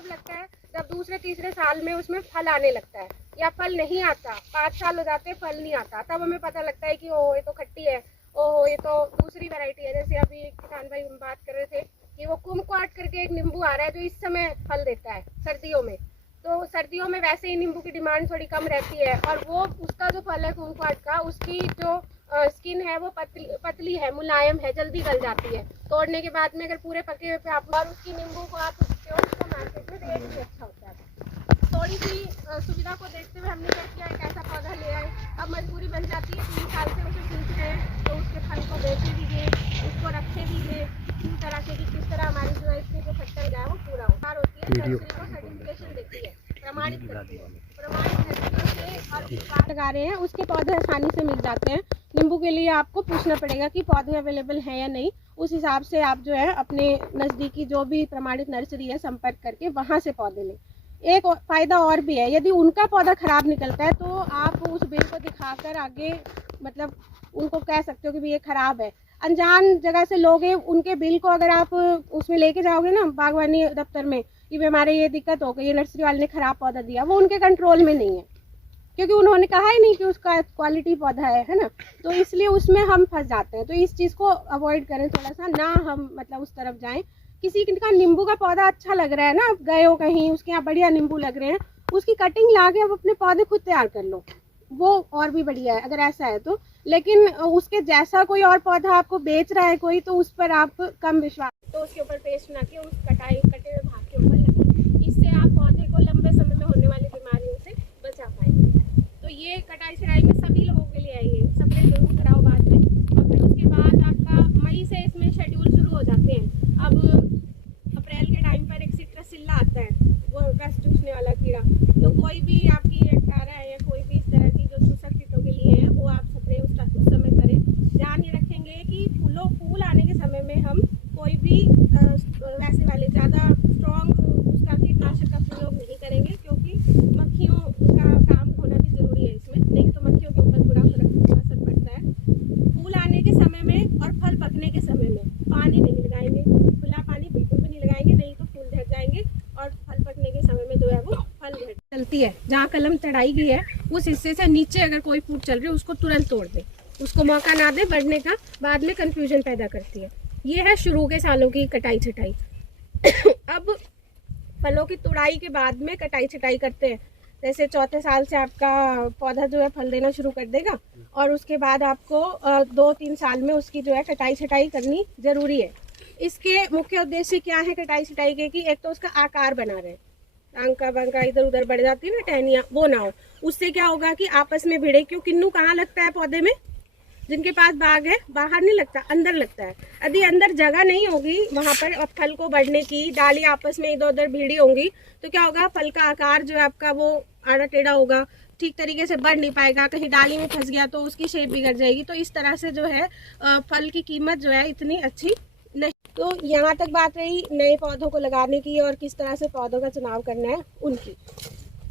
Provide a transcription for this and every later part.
तब लगता है जब दूसरे तीसरे साल में उसमें फल आने लगता है, या फल नहीं आता, 5 साल हो जाते हैं फल नहीं आता, तब हमें पता लगता है कि ओह ये तो खट्टी है, ओह ये तो दूसरी वैरायटी है। जैसे अभी किसान भाई हम बात कर रहे थे कि वो कुमक्वाट करके एक नींबू आ रहा है जो इस समय फल देता है सर्दियों में। तो सर्दियों में वैसे ही नींबू की डिमांड थोड़ी कम रहती है, और वो उसका जो फल है कुमक्वाट का, उसकी जो स्किन है वो पतली है, मुलायम है, जल्दी गल जाती है। तोड़ने के बाद में अगर पूरे पके हुए पे आप और उसकी नींबू को आप उसको मार्केट में रेट भी अच्छा होता है। थोड़ी सी सुविधा को देखते हुए हमने क्या किया, एक ऐसा पौधा ले आए। अब मजबूरी बन जाती है, 3 साल से उसे सींच रहे हैं, तो उसके फल को बेचे दीजिए, उसको रखे दीजिए किसी तरह से कि किस तरह हमारी जो है इसकी जो खट्टा है वो पूरा होती है। नर्सरी को सर्टिफिकेशन देती है, प्रमाणित करती है, प्रमाणित नर्सरियों से और लगा रहे हैं, उसके पौधे आसानी से मिल जाते हैं। नींबू के लिए आपको पूछना पड़ेगा कि पौधे अवेलेबल हैं या नहीं, उस हिसाब से आप जो है अपने नज़दीकी जो भी प्रमाणित नर्सरी है संपर्क करके वहाँ से पौधे लें। एक फ़ायदा और भी है, यदि उनका पौधा ख़राब निकलता है तो आप उस बिल को दिखाकर आगे मतलब उनको कह सकते हो कि भाई ये ख़राब है। अनजान जगह से लोगे, उनके बिल को अगर आप उसमें लेके जाओगे ना बागवानी दफ्तर में कि हमारे ये दिक्कत हो गई, ये नर्सरी वाले ने ख़राब पौधा दिया, वो उनके कंट्रोल में नहीं है, क्योंकि उन्होंने कहा ही नहीं कि उसका क्वालिटी पौधा है ना, तो इसलिए उसमें हम फंस जाते हैं। तो इस चीज़ को अवॉइड करें थोड़ा सा, ना हम मतलब उस तरफ जाएं। किसी का नींबू का पौधा अच्छा लग रहा है ना, आप गए हो कहीं, उसके यहाँ बढ़िया नींबू लग रहे हैं, उसकी कटिंग ला के आप अपने पौधे खुद तैयार कर लो, वो और भी बढ़िया है अगर ऐसा है तो। लेकिन उसके जैसा कोई और पौधा आपको बेच रहा है कोई, तो उस पर आप कम विश्वास, तो उसके ऊपर पेस्ट बना के उस कटे हुए भाग के ऊपर लगाएं। इससे आप पौधे को लंबे समय में होने वाली बीमारियों से बचा पाएंगे। तो ये कटाई छटाई में सभी लोगों के लिए आई है, स्प्रे जरूर कराओ बाद में। और फिर उसके बाद आपका मई से इसमें शेड्यूल शुरू हो जाते हैं। अब अप्रैल के टाइम पर एक सिट्रसिल्ला आता है, वो रस चूसने वाला कीड़ा, तो कोई भी आपकी अठारा है या कोई भी इस तरह की जो चूसक कीटों के लिए है, वो आप स्प्रे उस समय करें। ध्यान ये रखेंगे कि फूल आने के समय में हम कोई भी वैसे वाले ज़्यादा स्ट्रॉन्ग उसका कीटनाशक का प्रयोग नहीं करेंगे, क्योंकि मक्खियों का काम होना भी ज़रूरी है इसमें, नहीं तो मक्खियों के ऊपर बुरा असर पड़ता है। फूल आने के समय में और फल पकने के समय में पानी नहीं लगाएंगे, खुला पानी बिल्कुल भी नहीं लगाएंगे, नहीं तो फूल झड़ जाएंगे, और फल पकने के समय में जो है वो फल झड़ चलती है। जहाँ कलम चढ़ाई गई है उस हिस्से से नीचे अगर कोई फूट चल रही है उसको तुरंत तोड़ दे, उसको मौका ना दे बढ़ने का, बाद में कंफ्यूजन पैदा करती है। ये है शुरू के सालों की कटाई छटाई। अब फलों की तुड़ाई के बाद में कटाई छटाई करते हैं। जैसे चौथे साल से आपका पौधा जो है फल देना शुरू कर देगा, और उसके बाद आपको 2-3 साल में उसकी जो है कटाई छटाई करनी जरूरी है। इसके मुख्य उद्देश्य क्या है कटाई छटाई के, कि एक तो उसका आकार बना रहे, टांका बांका इधर उधर बढ़ जाती है ना, टहनियाँ, वो ना हो। उससे क्या होगा कि आपस में भिड़े, क्यों किन्नू कहाँ लगता है पौधे में, जिनके पास बाग है बाहर नहीं लगता, अंदर लगता है। यदि अंदर जगह नहीं होगी वहाँ पर फल को बढ़ने की, डाली आपस में इधर उधर भिड़ी होंगी, तो क्या होगा, फल का आकार जो है आपका वो आड़ा टेढ़ा होगा, ठीक तरीके से बढ़ नहीं पाएगा, कहीं डाली में फंस गया तो उसकी शेप बिगड़ जाएगी। तो इस तरह से जो है फल की कीमत जो है इतनी अच्छी नहीं। तो यहाँ तक बात रही नए पौधों को लगाने की और किस तरह से पौधों का चुनाव करना है उनकी।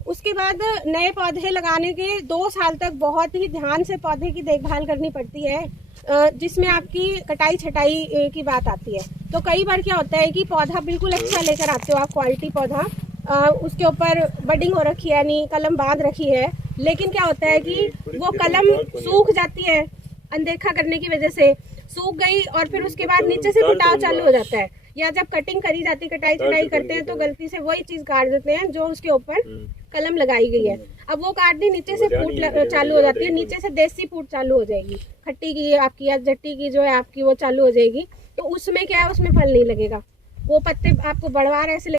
उसके बाद नए पौधे लगाने के 2 साल तक बहुत ही ध्यान से पौधे की देखभाल करनी पड़ती है, जिसमें आपकी कटाई छटाई की बात आती है। तो कई बार क्या होता है कि पौधा बिल्कुल अच्छा लेकर आते हो आप, क्वालिटी पौधा, उसके ऊपर बडिंग हो रखी है, यानी कलम बांध रखी है, लेकिन क्या होता है कि वो कलम सूख जाती है, अनदेखा करने की वजह से सूख गई, और फिर उसके बाद नीचे से फुटाव चालू हो जाता है, या जब कटिंग करी जाती है, कटाई छटाई करते हैं तो गलती से वही चीज काट देते हैं जो उसके ऊपर कलम लगाई गई है। अब वो काट दी, नीचे से फूट चालू हो जाती है, नीचे से देसी फूट चालू हो जाएगी, खट्टी की आपकी या जट्टी की जो है आपकी वो चालू हो जाएगी। तो उसमें क्या है, उसमें फल नहीं लगेगा, वो पत्ते आपको बढ़वा रहे ऐसे